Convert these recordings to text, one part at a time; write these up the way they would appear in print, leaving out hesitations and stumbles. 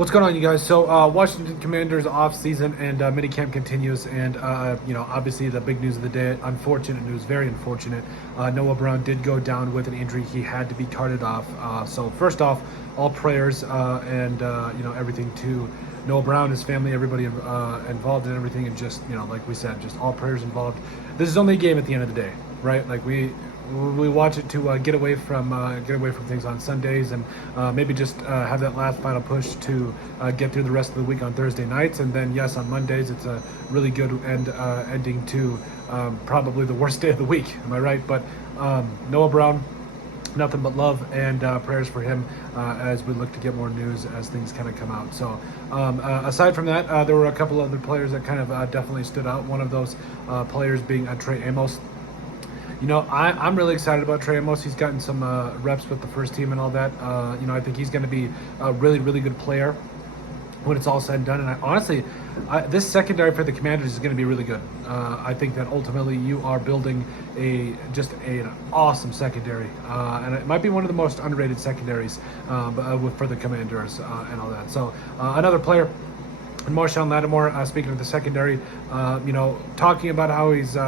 What's going on, you guys? So Washington Commanders off season and minicamp continues, and obviously the big news of the day, unfortunate news, very unfortunate. Noah Brown did go down with an injury; he had to be carted off. So first off, all prayers and everything to Noah Brown, his family, everybody involved in everything, and just like we said, just all prayers involved. This is only a game at the end of the day, right? Like we watch it to get away from things on Sundays, and maybe just have that last final push to get through the rest of the week on Thursday nights, and then yes, on Mondays it's a really good ending to probably the worst day of the week. Am I right? But Noah Brown, nothing but love and prayers for him as we look to get more news as things kind of come out. So aside from that, there were a couple other players that kind of definitely stood out. One of those players being Trey Amos. I'm really excited about Trey Amos. He's gotten some reps with the first team and all that. I think he's going to be a really, really good player when it's all said and done. And honestly, this secondary for the Commanders is going to be really good. I think that ultimately you are building an awesome secondary, and it might be one of the most underrated secondaries for the Commanders and all that. So another player, Marshawn Lattimore, speaking of the secondary, talking about how he's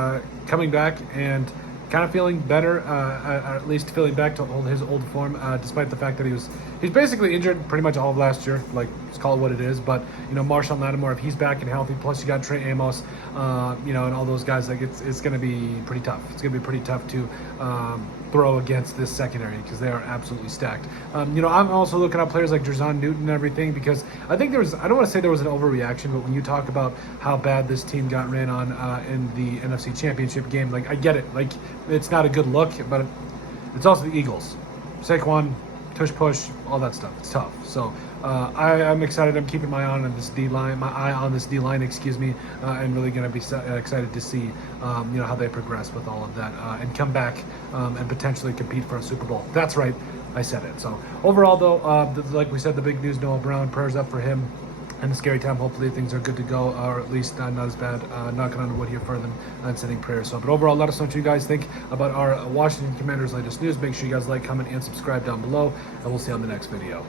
coming back and kind of feeling better, at least feeling back to his old form, despite the fact that he's basically injured pretty much all of last year. Like, let's call it what it is. But Marshawn Lattimore, if he's back and healthy, plus you got Trey Amos, and all those guys, like it's going to be pretty tough. It's going to be pretty tough to throw against this secondary because they are absolutely stacked. I'm also looking at players like Jerzon Newton and everything, because I think I don't want to say there was an overreaction, but when you talk about how bad this team got ran on in the NFC Championship game, like I get it. Like, it's not a good look, but it's also the Eagles. Saquon, tush push, all that stuff. It's tough. So I'm excited. I'm keeping my eye on this D line, and really going to be excited to see how they progress with all of that and come back and potentially compete for a Super Bowl. That's right, I said it. So overall, though, like we said, the big news: Noah Brown. Prayers up for him. And the scary time, hopefully things are good to go, or at least not as bad. Knocking on wood here for them and sending prayers. So, but overall, let us know what you guys think about our Washington Commanders' latest news. Make sure you guys like, comment, and subscribe down below, and we'll see you on the next video.